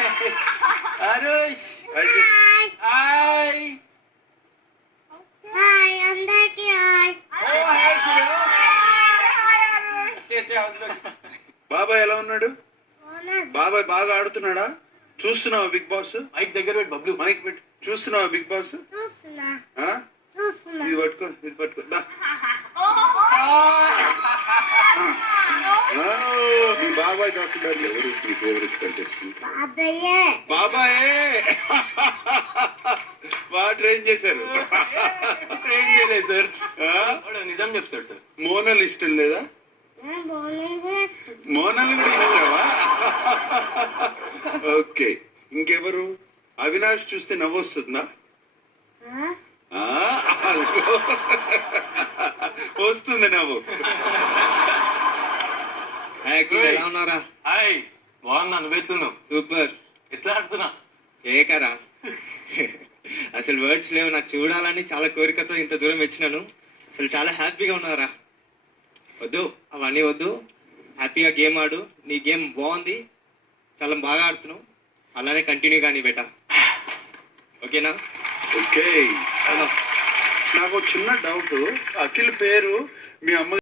Arush hi అందరికి hi. బాబాయ్ ఎలా ఉన్నాడు? బాబాయ్ బాగా ఆడుతున్నాడా? చూస్తున్నావా బిగ్ బాస్? మైక్ దగ్గర పెట్టి బబ్లు. మైక్ పెట్టి చూస్తున్నావా బిగ్ బాస్? చూస్తున్నా ఆ? చూస్తున్నా. ఇది పట్టుకో, ఇది పట్టుకో. దా. మీ బాబాయ్ కాకుండా ఎవరు మీ ఫేవరెట్ కంటెస్టెంట్? బాబాయే. బాబాయే బాగా ట్రైన్ చేశారు. ట్రైన్ చేయలేదు సార్. ఆ? వాడు నిజం చెప్తాడు సార్. మోనల్ ఇష్టం లేదా? మోనల్ కూడా ఇష్టమా? ఓకే, ఇంకెవరు? అవినాష్ చూస్తే నవ్వొస్తుందా? ఆ? వస్తుంది నవ్వు. ఎలా ఉన్నారా? హాయ్, బాగున్నా. నువ్వెట్లున్నావు? సూపర్. ఎట్లా ఆడుతున్నా? ఏకరా అసలు వర్డ్స్ లేవు. నాకు చూడాలని చాలా కోరికతో ఇంత దూరం వచ్చినాను. అసలు చాలా హ్యాపీగా ఉన్నారా? వద్దు, అవన్నీ వద్దు. హ్యాపీగా గేమ్ ఆడు. నీ గేమ్ బాగుంది, చాలా బాగా ఆడుతున్నావు. అలానే కంటిన్యూ కానీ బేటా. ఓకేనా? ఓకే, నాకు చిన్న డౌట్. అఖిల్ పేరు మీ అమ్మ